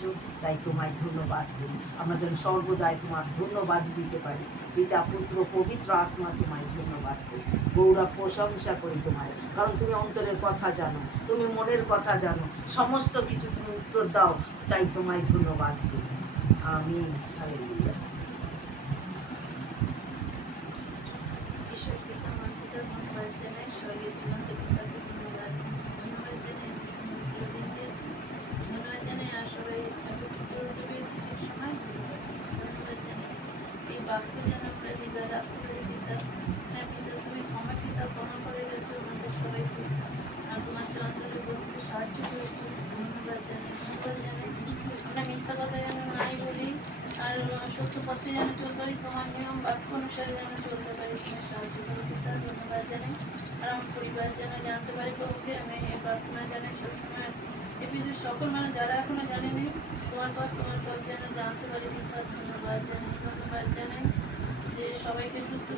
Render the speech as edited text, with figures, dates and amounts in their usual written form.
দিয়েছ, তাই তোমায় ধন্যবাদ করি। আমরা যেন সর্বদাই তোমার ধন্যবাদ দিতে পারি। পিতা পুত্র পবিত্র আত্মা তোমায় ধন্যবাদ করি, গৌরব প্রশংসা করি তোমায়, কারণ তুমি অন্তরের কথা জানো, তুমি মনের কথা জানো, সমস্ত কিছু তুমি উত্তর দাও, তাই তোমায় ধন্যবাদ করি। আমিন। হালেলুয়া। ঈশ্বর পিতা মাতা ধন্যবাদ জানাই, স্বর্গীয় জীবন্ত পিতাকে ধন্যবাদ জানাই, ধন্যবাদ জানাই সুন্দর দিন দিয়েছি, ধন্যবাদ জানাই আর সবাই একত্রিত হতে পেরেছি ঠিক সময়, ধন্যবাদ জানাই। এই বাক্য যেন আমরা হৃদয় রাখতে পারি পিতা। হ্যাঁ পিতা, তুমি ক্ষমা পিতা ক্ষমা করে গেছো আমাদের সবাইকে, আর তোমার চন্দ্রে বসতে সাহায্য করেছো, ধন্যবাদ জানাই। ধন্যবাদ জানাই আমরা মিথ্যা কথা যেন নাই বলি, আর সত্য পথে যেন চলতে পারি, তোমার নিয়ম বাক্য অনুসারে যেন চলতে পারি, তুমি সাহায্য করো পিতা, ধন্যবাদ জানাই। আর আমার পরিবার যেন জানতে পারি প্রভুকে, আমি এই প্রার্থনা জানাই সবসময় এই পৃথিবীর সকল মানুষ যারা এখনো জানেনি তোমার পথ যেন জানতে পারি পিতা, ধন্যবাদ জানাই। ধন্যবাদ জানাই যে সবাইকে সুস্থ